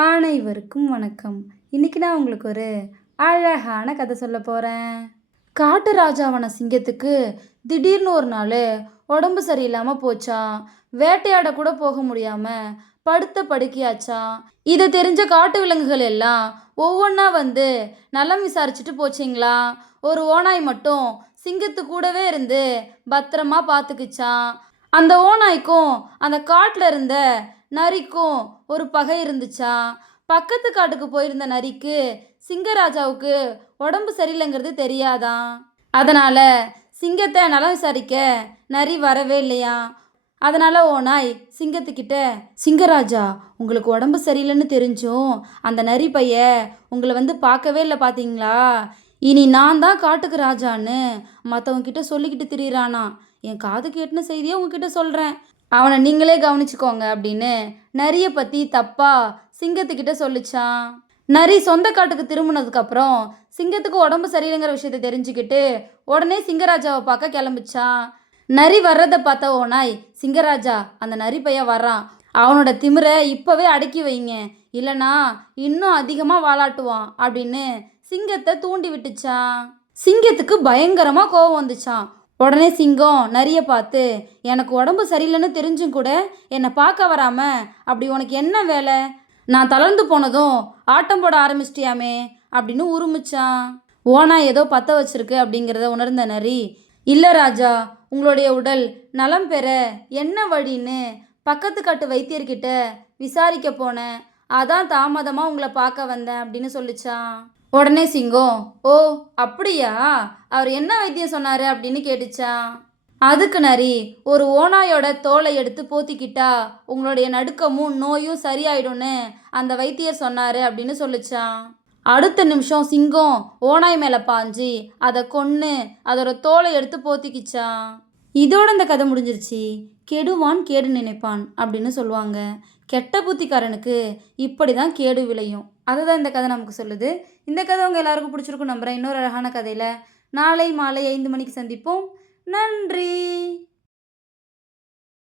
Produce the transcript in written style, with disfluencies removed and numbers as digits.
அனைவருக்கும் வணக்கம். இன்னைக்கு நான் உங்களுக்கு ஒரு அழகான கதை சொல்ல போறேன். காட்டு ராஜாவான சிங்கத்துக்கு திடீர்னு ஒரு நாள் உடம்பு சரியில்லாம போச்சாம். வேட்டையாட கூட போக முடியாம படுத்த படுக்கையாச்சாம். இதை தெரிஞ்ச காட்டு விலங்குகள் எல்லாம் ஒவ்வொன்றா வந்து நலம் விசாரிச்சுட்டு போச்சிங்களா. ஒரு ஓநாய் மட்டும் சிங்கத்து கூடவே இருந்து பத்திரமா பார்த்துக்குச்சான். அந்த ஓநாய்க்கும் அந்த காட்டில் இருந்த நரிக்கும் ஒரு பகை இருந்துச்சாம். பக்கத்து காட்டுக்கு போயிருந்த நரிக்கு சிங்கராஜாவுக்கு உடம்பு சரியில்லைங்கிறது தெரியாதாம். அதனால சிங்கத்தை நலம் விசாரிக்க நரி வரவே இல்லையாம். அதனால ஓநாய் சிங்கத்துக்கிட்ட, சிங்கராஜா, உங்களுக்கு உடம்பு சரியில்லைன்னு தெரிஞ்சும் அந்த நரி பைய உங்களை வந்து பார்க்கவே இல்லை பார்த்தீங்களா. இனி நான் தான் காட்டுக்கு ராஜான்னு மற்றவங்க கிட்ட சொல்லிக்கிட்டு திரியிறானா. என் காது கேட்டுன செய்தியை உங்ககிட்ட சொல்கிறேன். அவனை நீங்களே கவனிச்சுக்கோங்க அப்படின்னு நரியை பற்றி தப்பா சிங்கத்துக்கிட்ட சொல்லிச்சான். நரி சொந்த காட்டுக்கு திரும்பினதுக்கப்புறம் சிங்கத்துக்கு உடம்பு சரியில்லைங்கிற விஷயத்தை தெரிஞ்சுக்கிட்டு உடனே சிங்கராஜாவை பார்க்க கிளம்பிச்சான். நரி வர்றதை பார்த்த ஓநாய், சிங்கராஜா, அந்த நரி பையன் வர்றான், அவனோட திமிரை இப்போவே அடக்கி வைங்க, இல்லைனா இன்னும் அதிகமாக வாலாட்டுவான் அப்படின்னு சிங்கத்தை தூண்டி விட்டுச்சான். சிங்கத்துக்கு பயங்கரமாக கோபம் வந்துச்சான். உடனே சிங்கம் நரியை பார்த்து, எனக்கு உடம்பு சரியில்லைன்னு தெரிஞ்சும் கூட என்னை பார்க்க வராம அப்படி உனக்கு என்ன வேலை? நான் தளர்ந்து போனதும் ஆட்டம் போட ஆரம்பிச்சிட்டியாமே அப்படின்னு உருமிச்சான். ஓனா ஏதோ பற்ற வச்சிருக்கு அப்படிங்கிறத உணர்ந்த நரி, இல்லை ராஜா, உங்களுடைய உடல் நலம் பெற என்ன வழின்னு பக்கத்து காட்டு வைத்தியர்கிட்ட விசாரிக்க போனேன், அதான் தாமதமாக உங்களை பார்க்க வந்தேன் அப்படின்னு சொல்லிச்சான். உடனே சிங்கம், ஓ அப்படியா, அவர் என்ன வைத்தியம் சொன்னார் அப்படின்னு கேட்டுச்சான். அதுக்கு நரி, ஒரு ஓநாயோட தோலை எடுத்து போத்திக்கிட்டா உங்களுடைய நடுக்கமும் நோயும் சரியாயிடும்னு அந்த வைத்தியர் சொன்னார் அப்படின்னு சொல்லிச்சான். அடுத்த நிமிஷம் சிங்கம் ஓநாய் மேலே பாஞ்சு அதை கொன்று அதோட தோலை எடுத்து போத்திக்கிச்சான். இதோட இந்த கதை முடிஞ்சிருச்சு. கெடுவான் கேடு நினைப்பான் அப்படின்னு சொல்லுவாங்க. கெட்ட புத்திக்காரனுக்கு இப்படி தான் கேடு விளையும். அதை தான் இந்த கதை நமக்கு சொல்லுது. இந்த கதை உங்கள் எல்லாருக்கும் பிடிச்சிருக்கும் நம்புகிறேன். இன்னொரு அழகான கதையில் நாளை மாலை 5 மணிக்கு சந்திப்போம். நன்றி.